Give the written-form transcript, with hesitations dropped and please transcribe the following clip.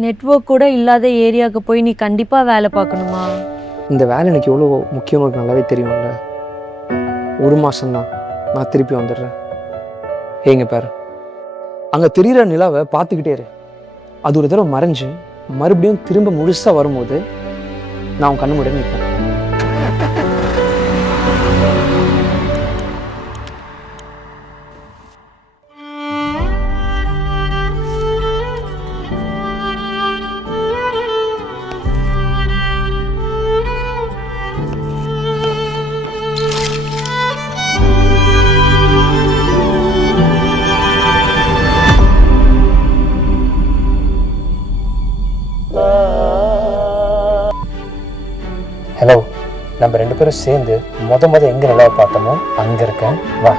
Network கூட இல்லாத ஏரியாவுக்கு போய் நீ கண்டிப்பாக வேலை பார்க்கணுமா? இந்த வேலை எனக்கு எவ்வளோ முக்கியம் உனக்கு நல்லாவே தெரியும்ல. 1 மாதம்தான், நான் திருப்பி வந்துடுறேன். ஏங்க பாரு, அங்கே தெரிகிற நிலாவை பார்த்துக்கிட்டே இரு. அது ஒரு தடவை மறைஞ்சு மறுபடியும் திரும்ப முழுசாக வரும்போது நான் உன் கண்ணு முன்னாடி நிற்பேன். ஹலோ, நம்ம 2 பேரும் சேர்ந்து மொத எங்கே நிலாவை பார்த்தோமோ அங்கே இருக்கேன், வா.